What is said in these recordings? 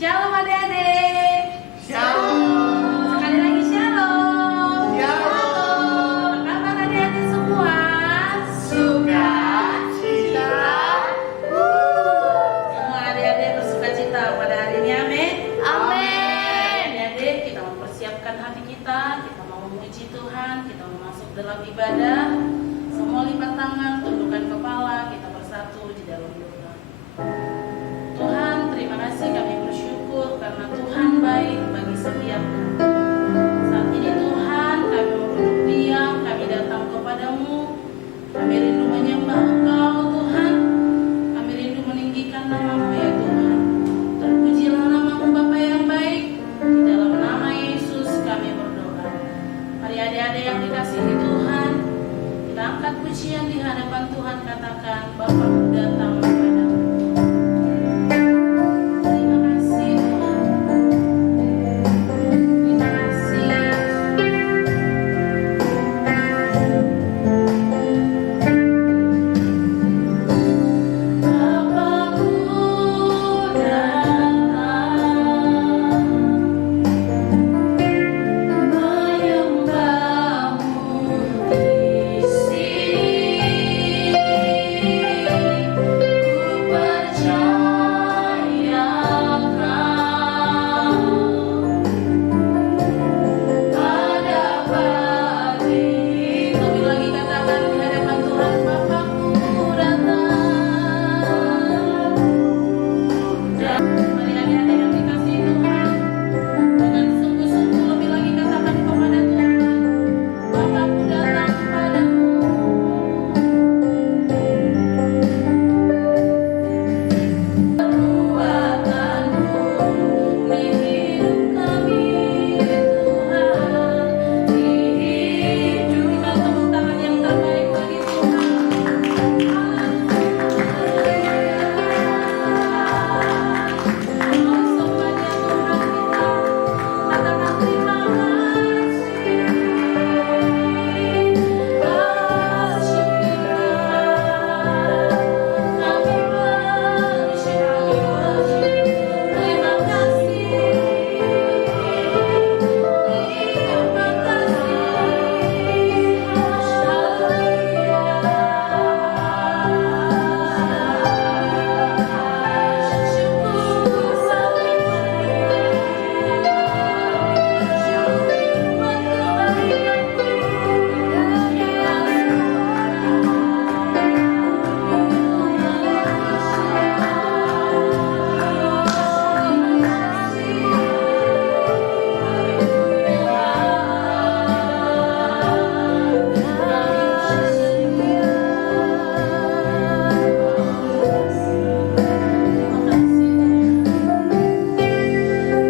Shalom adik-adik. Shalom. Sekali lagi shalom. Shalom. Apa kabar adik-adik semua? Sukacita. Semua adik-adik bersukacita pada hari ini, amin. Amin. Adik-adik, kita mempersiapkan hati kita mau memuji Tuhan, kita mau masuk dalam ibadah. Semua lipat tangan, tundukkan kepala, kita bersatu di dalam doa. Tuhan, terima kasih, kami bersyukur karena Tuhan baik bagi setiap kami. Saat ini Tuhan, kami mau duduk diam, kami datang kepadamu. Kami rindu menyembah Engkau Tuhan. Kami rindu meninggikan nama-Mu ya Tuhan. Terpujilah nama-Mu Bapa yang baik. Di dalam nama Yesus kami berdoa. Mari adik-adik yang dikasihi Tuhan, kita angkat pujian di hadapan Tuhan, katakan Bapa-Ku datang kepadamu. Terima kasih Tuhan. Terima kasih. Bapa-Ku datang menyembah-Mu di sini. Ku percaya pada pagi. Lebih lagi katakan di hadapan Tuhan, Bapa-Ku datang. Mari adik-adik yang dikasihi Tuhan, dengan sungguh-sungguh lebih lagi katakan kepada Tuhan, Bapa-Ku datang padamu. Perbuatanmu di hidup kami Tuhan, di hidup. Berikan tepuk tangan yang terbaik bagi Tuhan. Semuanya Tuhan kita katakan terima kasih.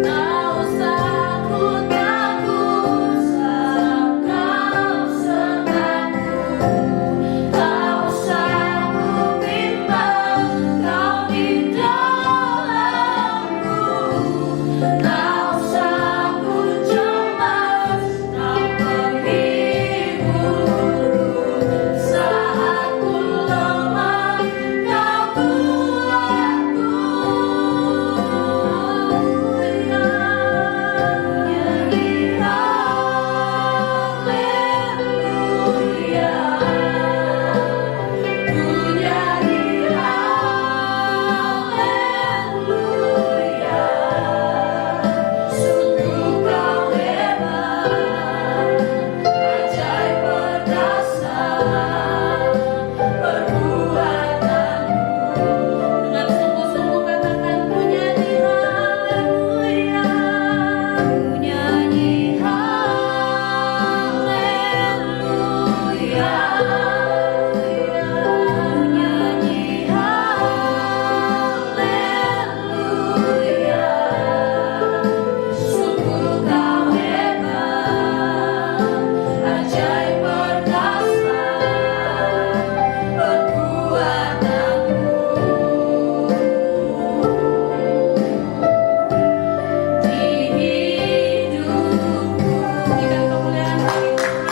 Tak usah ku takut saat Kau sertaku, tak usah ku bimbang Kau di dalamku, tak usah ku cemas Kau penghibur saat ku lemah Kau kuatku. Nyanyi haleluya, ku nyanyi haleluya, sungguh Kau hebat, ajaib berdasar perbuatanmu. Dengan sungguh-sungguh katakan ku nyanyi haleluya, ku nyanyi haleluya, ku nyanyi haleluya, sungguh Kau hebat, ajaib berdasar perbuatanmu. Di hidupku berikan kemuliaan bagi Tuhan.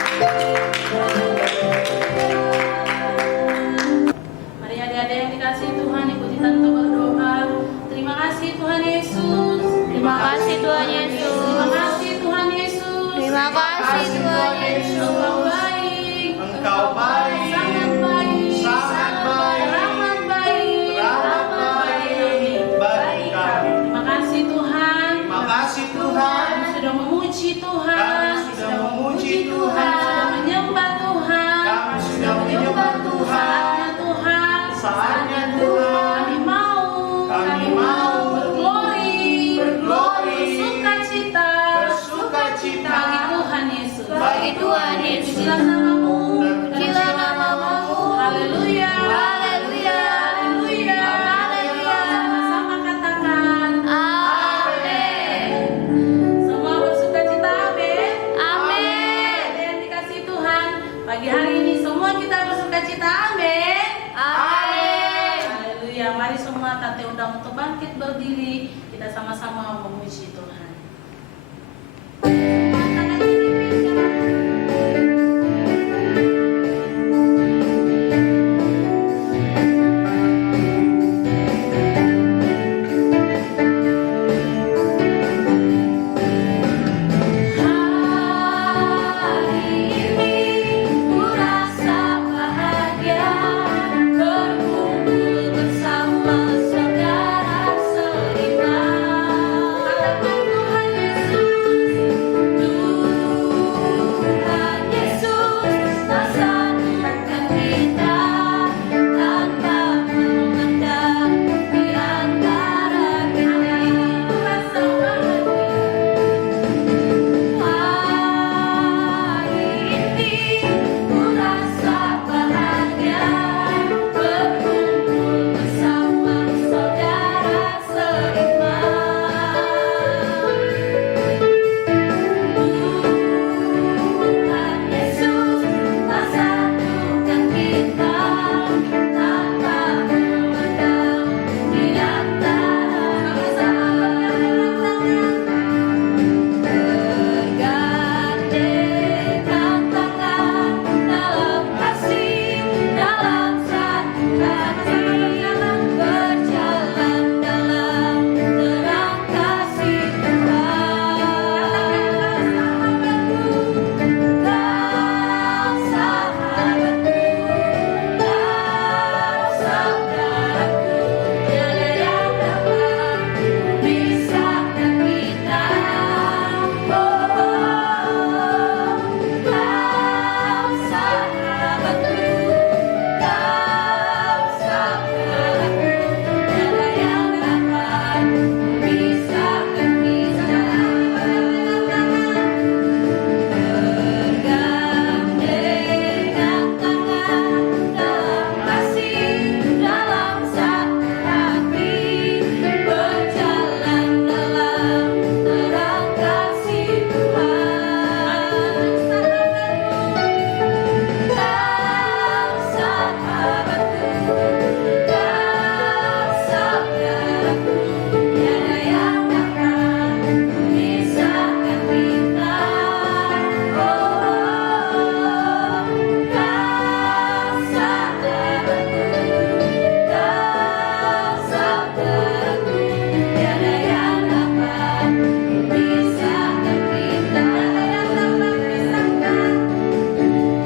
Mari adik-adik yang dikasihi Tuhan, ikuti tante berdoa. Terima kasih Tuhan Yesus. Terima kasih Tuhan Yesus. Terima kasih Tuhan Yesus. Terima kasih Tuhan Yesus. Engkau baik. Engkau baik, Sangat baik. sangat baik, Rahmat baik. rahmat baik bagi kami. Terima kasih Tuhan. Terima kasih Tuhan, Kami sudah memuji Tuhan. kami sudah memuji Tuhan, Sudah menyembah Tuhan. kami sudah menyembah Tuhan. Saatnya Tuhan. Saatnya Tuhan, Kami mau. kami mau berglori. berglori, Bersukacita. bersukacita Bagi Tuhan Yesus. Bagi Tuhan Yesus. Pujilah namamu. Pujilah namamu. Haleluya. Haleluya. Haleluya. Haleluya. Sama-sama katakan. Amin. Semua bersukacita. Amin. Amin. Ada yang dikasih Tuhan. Pagi hari ini semua kita bersukacita. Amin. Amin. Haleluya. Mari semua Tante undang untuk bangkit berdiri. Kita sama-sama memuji Tuhan. Hari ini ku rasa bahagia berkumpul bersama saudara seiman. Katakan Tuhan Yesus. Tuhan Yesus tak satukan kita tanpa memandang di antara kita. Ku rasa bahagia. Hari ini ku rasa bahagia berkumpul bersama saudara seiman. Tuhan Yesus tak satukan kita tanpa memandang di antara kita. Bergandengan tangan dalam kasih, dalam satu hati, berjalan dalam terang kasih Tuhan. Kau sahabatku, kau saudaraku, tiada yang dapat memisahkan kita. Kau sahabatku, kau saudaraku, tiada yang dapat memisahkan kita. Bergandengan tangan dalam kasih, dalam satu hati, berjalan dalam terang kasih Tuhan. Kau sahabatku, kau saudaraku, tiada yang dapat memisahkan kita. Kau sahabatku, kau saudaraku, tiada yang dapat memisahkan kita.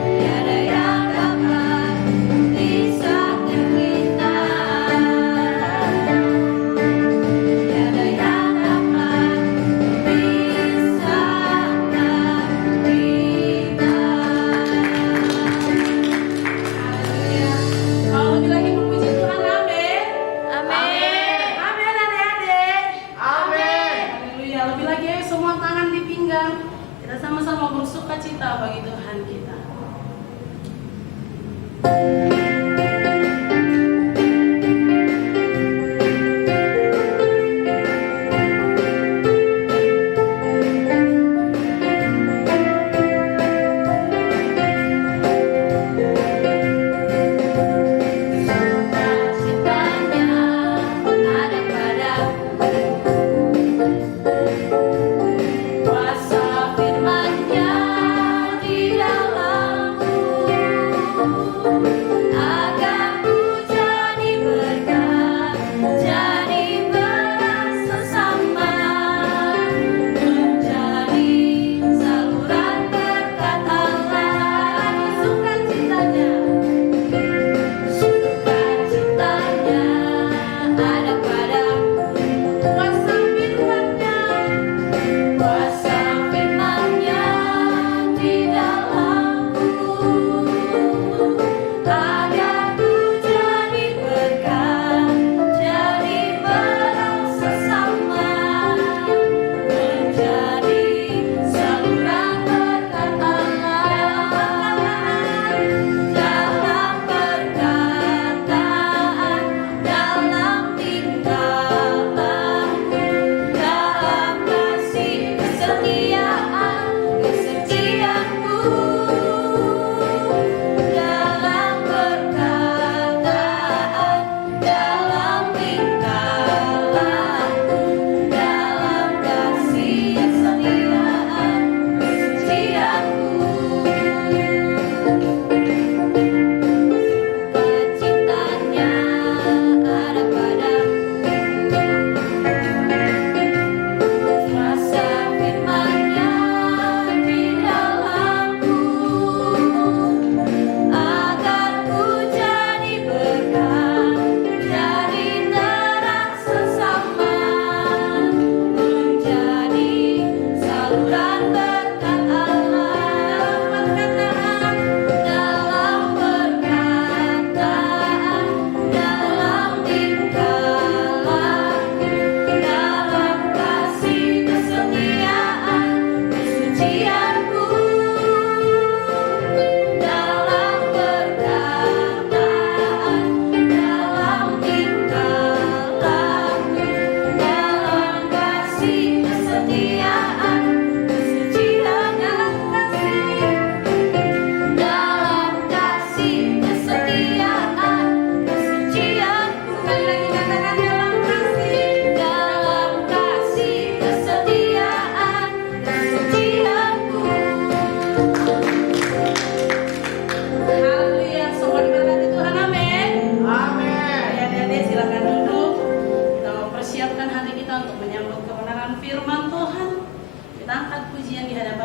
Tiada yang dapat memisahkan kita. Tiada yang dapat memisahkan kita. Kalau lebih lagi memuji Tuhan, amin. Amin. Amin adik-adik. amin. Haleluya. Lebih lagi ayo semua tangan di pinggang. Kita sama-sama bersukacita bagi Tuhan kita. Sukacitanya ada padaku, kuasa firman-Nya di dalam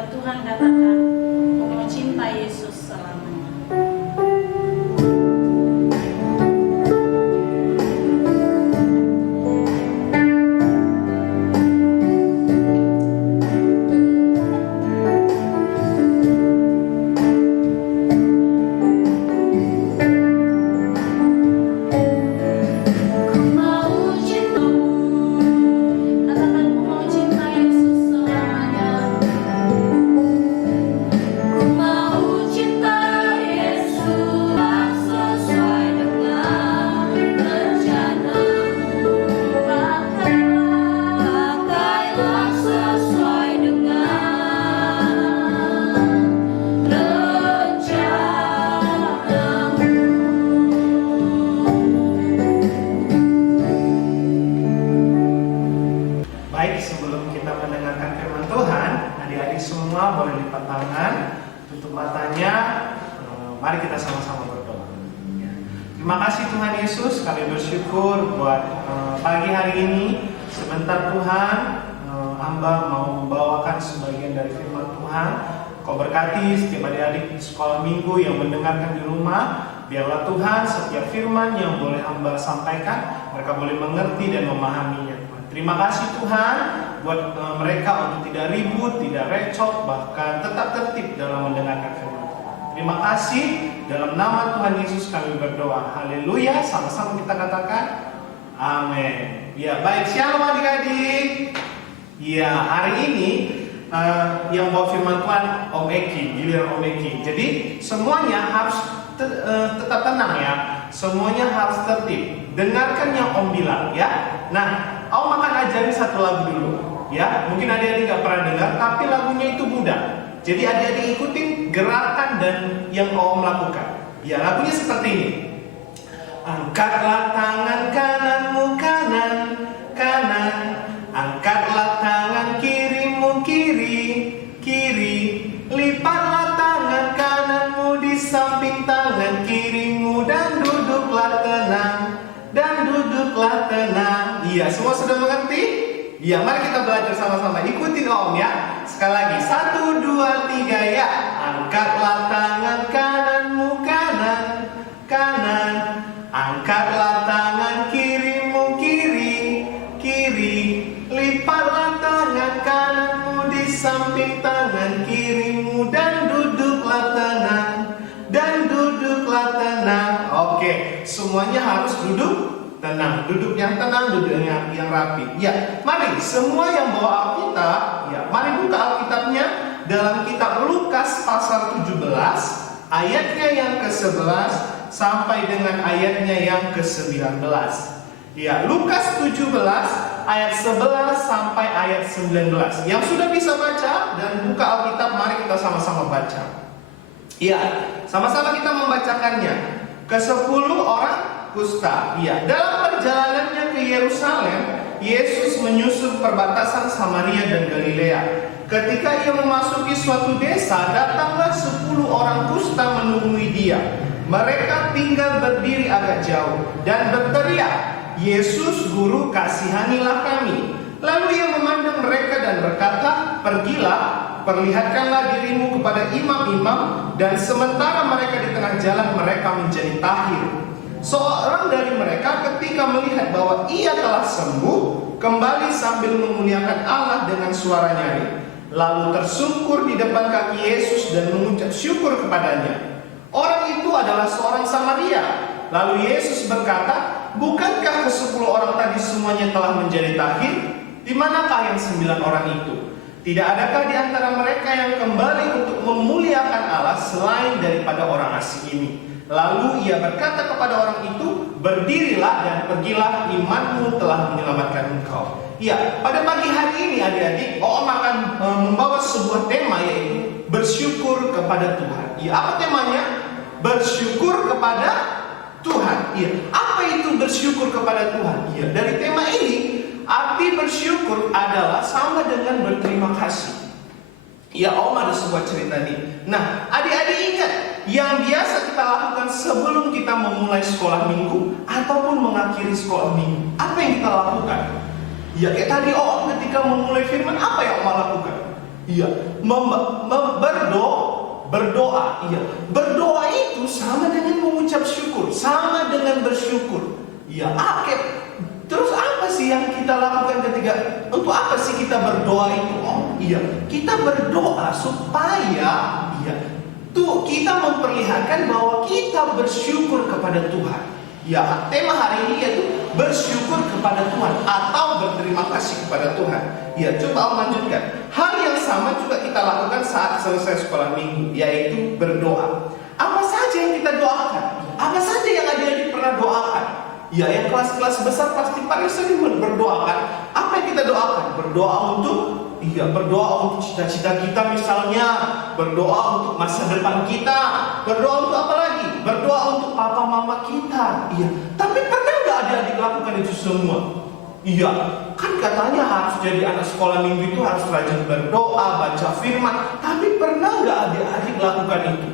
Tuhan katakan, aku mencintai Yesus selamanya. Ku mau cintamu, Katakan, aku mau cintai Yesus selamanya. ku mau cinta Yesus sesuai dengan rencanamu. Pakailah sesuai dengan Baik, sebelum kita mendengarkan firman Tuhan, adik-adik semua boleh lipat tangan, tutup matanya, mari kita sama-sama berdoa. Ya. Terima kasih Tuhan Yesus, kami bersyukur buat pagi hari ini. Sebentar Tuhan, hamba mau membawakan sebagian dari firman Tuhan. Kau berkati setiap adik-adik di sekolah minggu yang mendengarkan di rumah. Biarlah Tuhan setiap firman yang boleh hamba sampaikan, mereka boleh mengerti dan memahaminya. Terima kasih Tuhan buat mereka untuk tidak ribut, tidak recok, bahkan tetap tertib dalam mendengarkan firman Tuhan. Terima kasih, dalam nama Tuhan Yesus kami berdoa. Haleluya, sama-sama kita katakan amin. Ya, baik, shalom adik-adik. Ya, hari ini yang bawa firman Tuhan Om Eki, giliran Om Eki. Jadi semuanya harus tetap tenang ya. Semuanya harus tertib. Dengarkan yang Om bilang ya. Nah, Om akan ajarin satu lagu dulu ya. Mungkin adik-adik gak pernah dengar, tapi lagunya itu mudah. Jadi adik-adik ikutin gerakan dan yang Om lakukan. Ya, lagunya seperti ini. Angkatlah tangan kananmu kanan, kanan. Angkatlah tangan kirimu kiri, kiri. Lipatlah tangan kananmu di samping tangan kirimu dan duduklah tenang, dan duduklah tenang. Iya, semua sudah mengerti? Iya, mari kita belajar sama-sama. Ikutin Om ya. Sekali lagi, 1, 2, 3 ya. Angkatlah tangan kananmu kanan, kanan. Angkatlah tangan kirimu kiri, kiri. Lipatlah tangan kananmu di samping tangan kirimu dan duduklah tenang, dan duduklah tenang. Oke, semuanya harus duduk tenang, duduk yang tenang, duduk yang rapi. Ya, mari semua yang bawa Alkitab, ya, mari buka Alkitabnya dalam kitab Lukas pasal 17, ayatnya yang ke-11 sampai dengan ayatnya yang ke-19. Ya, Lukas 17 ayat 11 sampai ayat 19. Yang sudah bisa baca dan buka Alkitab, mari kita sama-sama baca. Ya, sama-sama kita membacakannya. Ke-10 orang kusta. Ya, dalam perjalanannya ke Yerusalem, Yesus menyusur perbatasan Samaria dan Galilea. Ketika ia memasuki suatu desa, datanglah 10 orang kusta menemui dia. Mereka tinggal berdiri agak jauh dan berteriak, "Yesus, Guru, kasihanilah kami." Lalu ia memandang mereka dan berkata, "Pergilah, perlihatkanlah dirimu kepada imam-imam." Dan sementara mereka di tengah jalan, mereka menjadi tahir. Seorang dari mereka ketika melihat bahwa ia telah sembuh, kembali sambil memuliakan Allah dengan suara nyaring. Lalu tersungkur di depan kaki Yesus dan mengucap syukur kepadanya. Orang itu adalah seorang Samaria. Lalu Yesus berkata, "Bukankah ke-10 orang tadi semuanya telah menjadi tahir? Di manakah yang 9 orang itu? Tidak adakah di antara mereka yang kembali untuk memuliakan Allah selain daripada orang asing ini?" Lalu ia berkata kepada orang itu, "Berdirilah dan pergilah, imanmu telah menyelamatkan engkau." Ya, pada pagi hari ini adik-adik, Om akan membawa sebuah tema, yaitu bersyukur kepada Tuhan. Ya, apa temanya? Bersyukur kepada Tuhan. Ya, apa itu bersyukur kepada Tuhan? Ya, dari tema ini, arti bersyukur adalah sama dengan berterima kasih. Ya, Om ada sebuah cerita nih. Nah, adik-adik ingat, yang biasa kita lakukan sebelum kita memulai sekolah minggu ataupun mengakhiri sekolah minggu, apa yang kita lakukan? Ya, kayak tadi Om ketika memulai firman, apa yang Om lakukan? Iya, berdoa. Iya, berdoa itu sama dengan mengucap syukur, sama dengan bersyukur. Iya, terus apa sih yang kita lakukan ketika, untuk apa sih kita berdoa itu? Oh iya, kita berdoa supaya kita memperlihatkan bahwa kita bersyukur kepada Tuhan. Ya, tema hari ini yaitu bersyukur kepada Tuhan atau berterima kasih kepada Tuhan. Ya, coba Om lanjutkan. Hal yang sama juga kita lakukan saat selesai sekolah minggu, yaitu berdoa. Apa saja yang kita doakan? Apa saja yang adik-adik pernah doakan? Ya, yang kelas-kelas besar pasti paling sering berdoakan. Apa yang kita doakan? Berdoa untuk cita-cita kita misalnya, berdoa untuk masa depan kita, berdoa untuk apa lagi? Berdoa untuk papa mama kita. Iya, tapi pernah nggak adik-adik lakukan itu semua? Iya, kan katanya harus jadi anak sekolah minggu itu harus rajin berdoa, baca firman. Tapi pernah nggak adik-adik lakukan itu?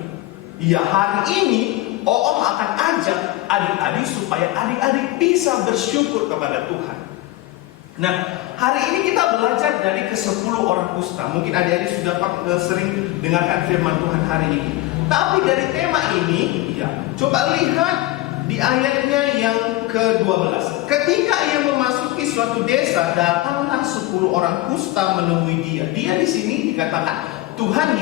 Iya, hari ini Om akan ajak adik-adik supaya adik-adik bisa bersyukur kepada Tuhan. Nah, hari ini kita belajar dari ke-10 orang kusta. Mungkin adik-adik sudah sering dengarkan firman Tuhan hari ini. Tapi dari tema ini, coba lihat di ayatnya yang ke-12. Ketika ia memasuki suatu desa, datanglah 10 orang kusta menemui dia. Dia di sini dikatakan Tuhan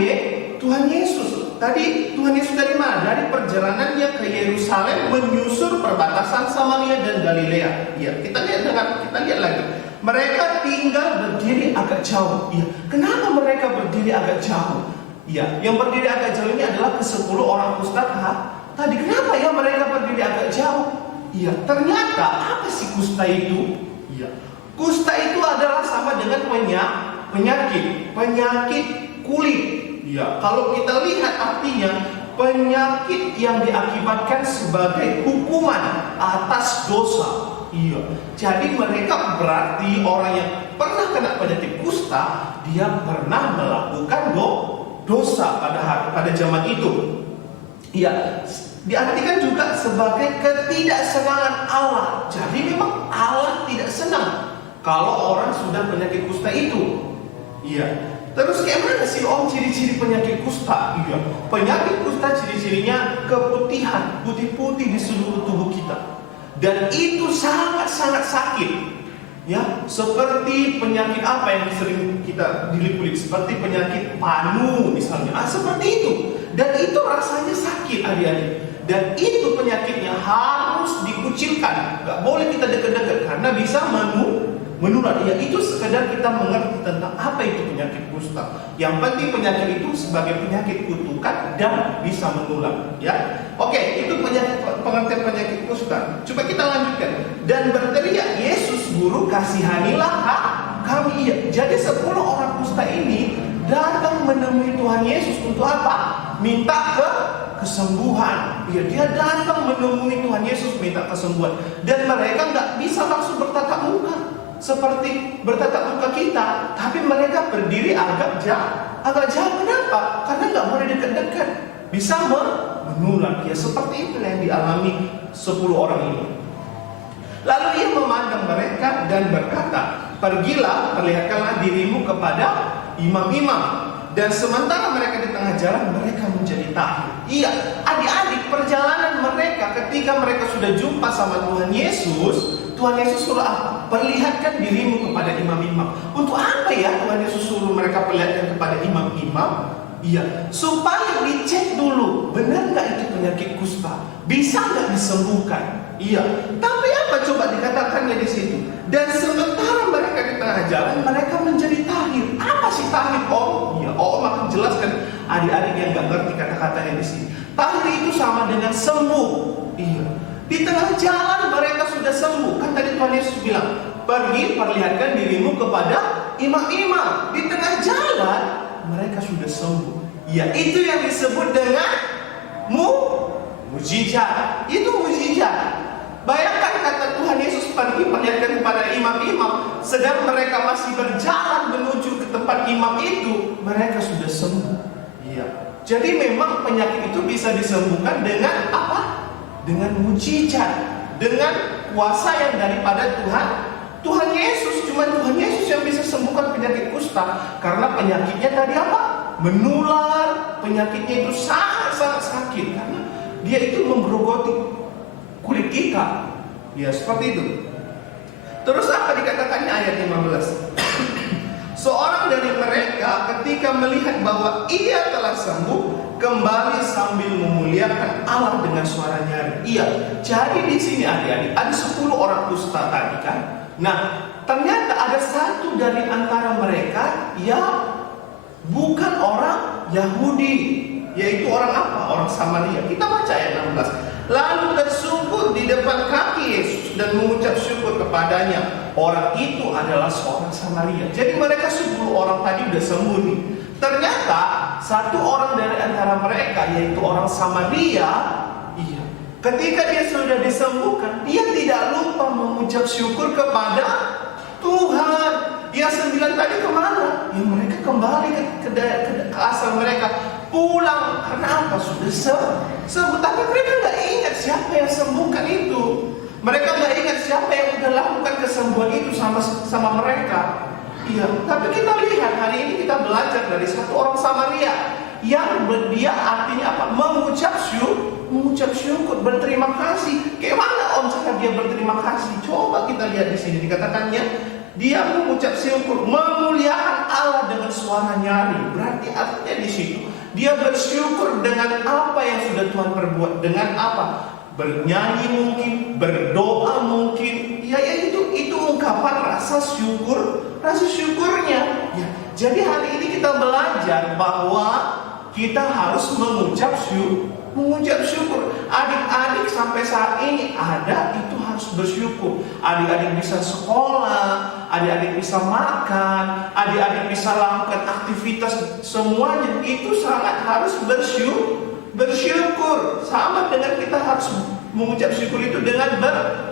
Yesus. Tadi Tuhan Yesus dari mana? Dari perjalanannya ke Yerusalem menyusur perbatasan Samaria dan Galilea. Ya, kita lihat lagi. Mereka tinggal berdiri agak jauh. Ya, kenapa mereka berdiri agak jauh? Ya, yang berdiri agak jauh ini adalah ke-10 orang kusta. Tadi kenapa ya mereka berdiri agak jauh? Ya, ternyata apa sih kusta itu? Ya, kusta itu adalah sama dengan penyakit kulit. Ya, kalau kita lihat artinya penyakit yang diakibatkan sebagai hukuman atas dosa. Iya, jadi mereka berarti orang yang pernah kena penyakit kusta, dia pernah melakukan dosa pada zaman itu. Iya, diartikan juga sebagai ketidaksenangan Allah. Jadi memang Allah tidak senang kalau orang sudah penyakit kusta itu. Iya. Terus kayak mana sih Om ciri-ciri penyakit kusta? Iya, penyakit kusta ciri-cirinya keputihan, putih-putih di seluruh tubuh kita. Dan itu sangat-sangat sakit. Ya, seperti penyakit apa yang sering kita diliputi? Seperti penyakit panu misalnya. Seperti itu. Dan itu rasanya sakit adik-adik. Dan itu penyakitnya harus dikucilkan. Gak boleh kita dekat-dekat karena bisa menular. Ya, itu sekedar kita mengerti tentang apa itu penyakit kusta. Yang penting penyakit itu sebagai penyakit kutukan dan bisa menular. Ya, oke, itu pengertian penyakit kusta. Coba kita lanjutkan. Dan berteriak, Yesus Guru, kasihanilah kami. Ya, jadi 10 orang kusta ini datang menemui Tuhan Yesus untuk apa? Minta kesembuhan. Ya, dia datang menemui Tuhan Yesus minta kesembuhan. Dan mereka nggak bisa langsung bertatap muka seperti bertatap muka kita, tapi mereka berdiri agak jauh. Kenapa? Karena nggak boleh dekat-dekat, bisa menular. Ya, seperti itu yang dialami 10 orang ini. Lalu ia memandang mereka dan berkata, pergilah, perlihatkanlah dirimu kepada imam-imam. Dan sementara mereka di tengah jalan, mereka menjadi tahir. Iya, adik-adik, perjalanan mereka ketika mereka sudah jumpa sama Tuhan Yesus suruh apa? Perlihatkan dirimu kepada imam-imam. Untuk apa ya Tuhan Yesus suruh mereka perlihatkan kepada imam-imam? Iya, supaya dicek dulu, benar nggak itu penyakit kusta? Bisa nggak disembuhkan? Iya, tapi apa coba dikatakannya di situ? Dan sementara mereka di tengah jalan, mereka menjadi tahir. Apa sih tahir, Om? Iya, Om akan jelaskan adik-adik yang nggak ngerti kata-katanya di sini. Tahir itu sama dengan sembuh. Iya, di tengah jalan mereka sudah sembuh. Kan tadi Tuhan Yesus bilang, pergi perlihatkan dirimu kepada imam-imam. Di tengah jalan mereka sudah sembuh. Ya, itu yang disebut dengan mujizat. Itu mujizat. Bayangkan kata Tuhan Yesus pergi perlihatkan kepada imam-imam, sedang mereka masih berjalan menuju ke tempat imam itu, mereka sudah sembuh. Iya. Jadi memang penyakit itu bisa disembuhkan dengan apa? Dengan mujizat, dengan kuasa yang daripada Tuhan Yesus. Cuma Tuhan Yesus yang bisa sembuhkan penyakit kusta. kusta karena penyakitnya tadi apa? Menular. Penyakitnya itu sangat-sangat sakit karena dia itu menggerogoti kulit kita. Ya, seperti itu. Terus apa dikatakannya ayat 15? Seorang dari mereka ketika melihat bahwa ia telah sembuh, kembali sambil memuliakan Allah dengan suara nyaring. Iya, jadi di sini adik-adik ada 10 orang kusta tadi kan. Nah, ternyata ada satu dari antara mereka yang bukan orang Yahudi, yaitu orang apa? Orang Samaria. Kita baca ayat 16. Lalu tersungkur di depan kaki Yesus dan mengucap syukur kepadanya. Orang itu adalah seorang Samaria. Jadi mereka 10 orang tadi udah sembuh nih. Ternyata satu orang dari antara mereka, yaitu orang Samaria, iya, ketika dia sudah disembuhkan, dia tidak lupa mengucap syukur kepada Tuhan. Yang 9 tadi kemana? Ya, mereka kembali ke asal mereka, pulang. Karena apa? Sudah sembuh. Tapi mereka nggak ingat siapa yang sembuhkan itu. Mereka nggak ingat siapa yang sudah lakukan kesembuhan itu sama mereka. Iya, tapi kita lihat hari ini kita belajar dari satu orang Samaria yang dia artinya apa? Mengucap syukur, berterima kasih. Kayak mana cara dia berterima kasih? Coba kita lihat di sini dikatakannya dia mengucap syukur, memuliakan Allah dengan suara nyaring. Berarti artinya di situ dia bersyukur dengan apa yang sudah Tuhan perbuat. Dengan apa? Bernyanyi mungkin, berdoa mungkin. Ya itu ungkapan rasa syukurnya. Ya, jadi hari ini kita belajar bahwa kita harus mengucap syukur. Adik-adik sampai saat ini ada itu harus bersyukur. Adik-adik bisa sekolah, adik-adik bisa makan, adik-adik bisa lakukan aktivitas semuanya. Itu sangat harus bersyukur. Sama dengan kita harus mengucap syukur itu dengan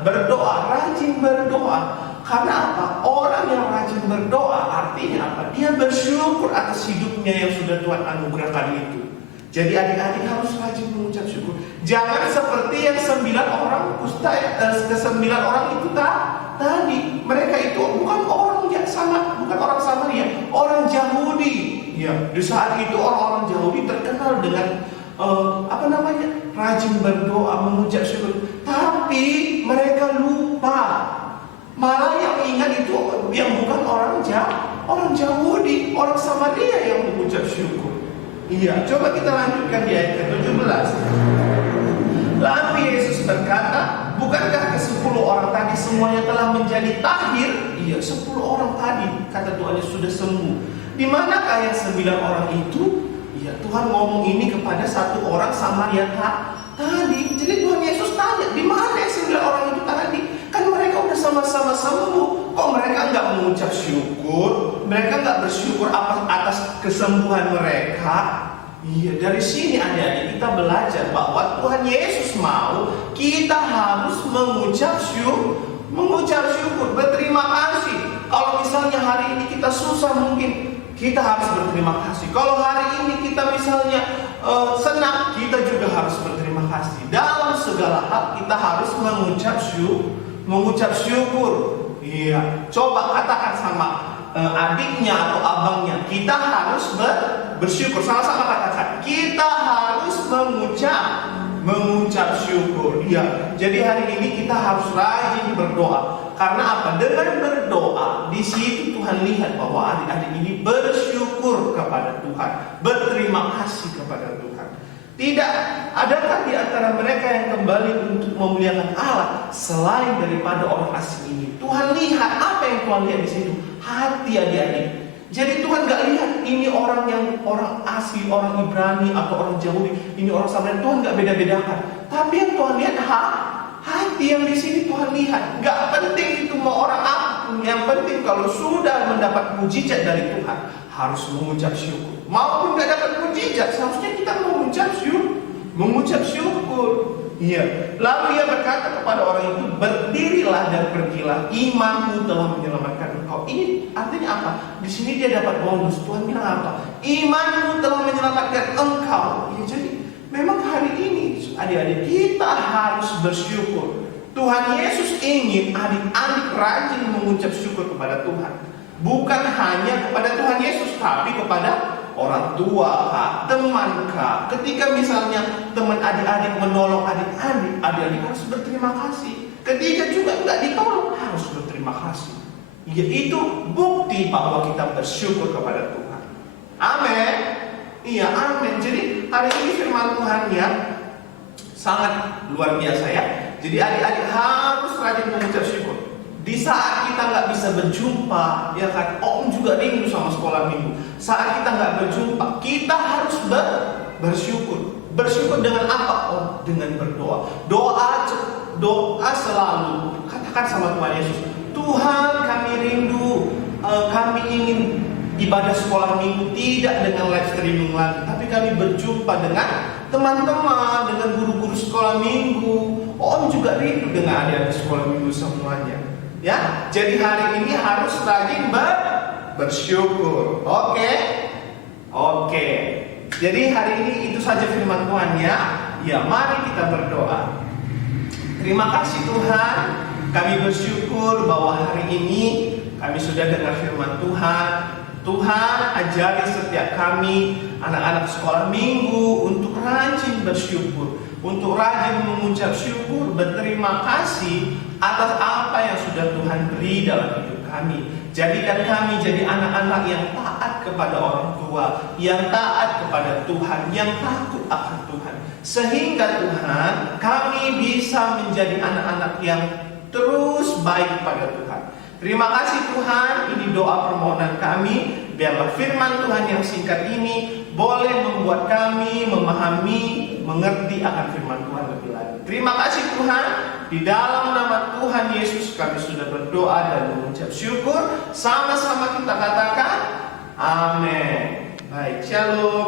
berdoa, rajin berdoa. Karena apa? Orang yang rajin berdoa artinya apa? Dia bersyukur atas hidupnya yang sudah Tuhan anugerahkan itu. Jadi adik-adik harus rajin mengucap syukur. Jangan seperti yang 9 orang kusta, 9 orang itu tadi. Mereka itu bukan orang Samaria, orang Yahudi. Ya, di saat itu orang-orang Yahudi terkenal dengan rajin berdoa, mengucap syukur. Tapi mereka lupa. Malah yang ingat itu yang bukan orang Yahudi, orang Samaria yang mengucap syukur. Iya, coba kita lanjutkan di ayat ke-17. Lalu Yesus berkata, bukankah ke-10 orang tadi semuanya telah menjadi tahir? Iya, 10 orang tadi kata Tuhan Yesus sudah sembuh. Di manakah yang 9 orang itu? Iya, Tuhan ngomong ini kepada satu orang Samaria tadi. Jadi Tuhan Yesus tanya, di mana yang 9 orang itu tadi? Kan mereka udah sama-sama sembuh. Kok mereka nggak mengucap syukur? Mereka nggak bersyukur atas kesembuhan mereka? Iya, dari sini adik-adik kita belajar bahwa Tuhan Yesus mau kita harus mengucap syukur, berterima kasih. Kalau misalnya hari ini kita susah, mungkin kita harus berterima kasih. Kalau hari ini kita misalnya senang, kita juga harus berterima kasih. Dalam segala hal kita harus mengucap syukur. Iya, coba katakan sama adiknya atau abangnya, kita harus bersyukur. Sama-sama katakan, kita harus mengucap syukur. Iya, jadi hari ini kita harus rajin berdoa. Karena apa? Dengan berdoa, di situ Tuhan lihat bahwa adik-adik ini bersyukur kepada Tuhan, berterima kasih kepada Tuhan. Tidak, adakah di antara mereka yang kembali untuk memuliakan Allah selain daripada orang asing ini? Tuhan lihat apa yang Tuhan lihat di situ? Hati adik-adik. Jadi Tuhan gak lihat ini orang asli, orang Ibrani atau orang Yahudi, ini orang Samaria. Tuhan gak beda-bedakan. Tapi yang Tuhan lihat hati yang di sini Tuhan lihat. Gak penting itu mau orang apapun. Yang penting kalau sudah mendapat mujizat dari Tuhan, harus mengucap syukur. Maupun gak dapat mujizat, seharusnya kita mengucap syukur. Iya. Lalu ia berkata kepada orang itu, berdirilah dan pergilah, imanmu telah menyelamatkan engkau. Ini artinya apa? Di sini dia dapat bonus. Tuhan bilang apa? Imanmu telah menyelamatkan engkau. Ya, jadi memang hari ini adik-adik kita harus bersyukur. Tuhan Yesus ingin adik-adik rajin mengucap syukur kepada Tuhan. Bukan hanya kepada Tuhan tapi kepada orang tua kah, teman kah. Ketika misalnya teman adik-adik menolong adik-adik, adik-adik harus berterima kasih. Ketika juga nggak ditolong, harus berterima kasih. Yaitu bukti bahwa kita bersyukur kepada Tuhan. Amin. Iya, amin. Jadi hari ini firman Tuhan yang sangat luar biasa ya. Jadi adik-adik harus rajin mengucap syukur. Di saat kita nggak bisa berjumpa, ya kan, Om juga rindu sama sekolah minggu. Saat kita nggak berjumpa, kita harus bersyukur. Bersyukur dengan apa, Om? Dengan berdoa. Doa selalu. Katakan sama Tuhan Yesus, Tuhan, kami rindu, kami ingin ibadah sekolah minggu tidak dengan live streaming lagi, tapi kami berjumpa dengan teman-teman, dengan guru-guru sekolah minggu. Om juga rindu dengan adik-adik sekolah minggu semuanya. Ya, jadi hari ini harus rajin bersyukur. Oke. Jadi hari ini itu saja firman Tuhan ya. Ya, mari kita berdoa. Terima kasih Tuhan. Kami bersyukur bahwa hari ini kami sudah dengar firman Tuhan. Tuhan, ajari setiap kami anak-anak sekolah minggu untuk rajin bersyukur, untuk rajin mengucap syukur, berterima kasih atas apa yang sudah Tuhan beri dalam hidup kami. Jadikan kami jadi anak-anak yang taat kepada orang tua, yang taat kepada Tuhan, yang takut akan Tuhan. Sehingga Tuhan, kami bisa menjadi anak-anak yang terus baik pada Tuhan. Terima kasih Tuhan, ini doa permohonan kami. Biarlah firman Tuhan yang singkat ini boleh membuat kami memahami, mengerti akan firman Tuhan lebih lagi. Terima kasih Tuhan, di dalam nama Tuhan Yesus kami sudah berdoa dan mengucap syukur. Sama-sama kita katakan, amin. Baik, shalom.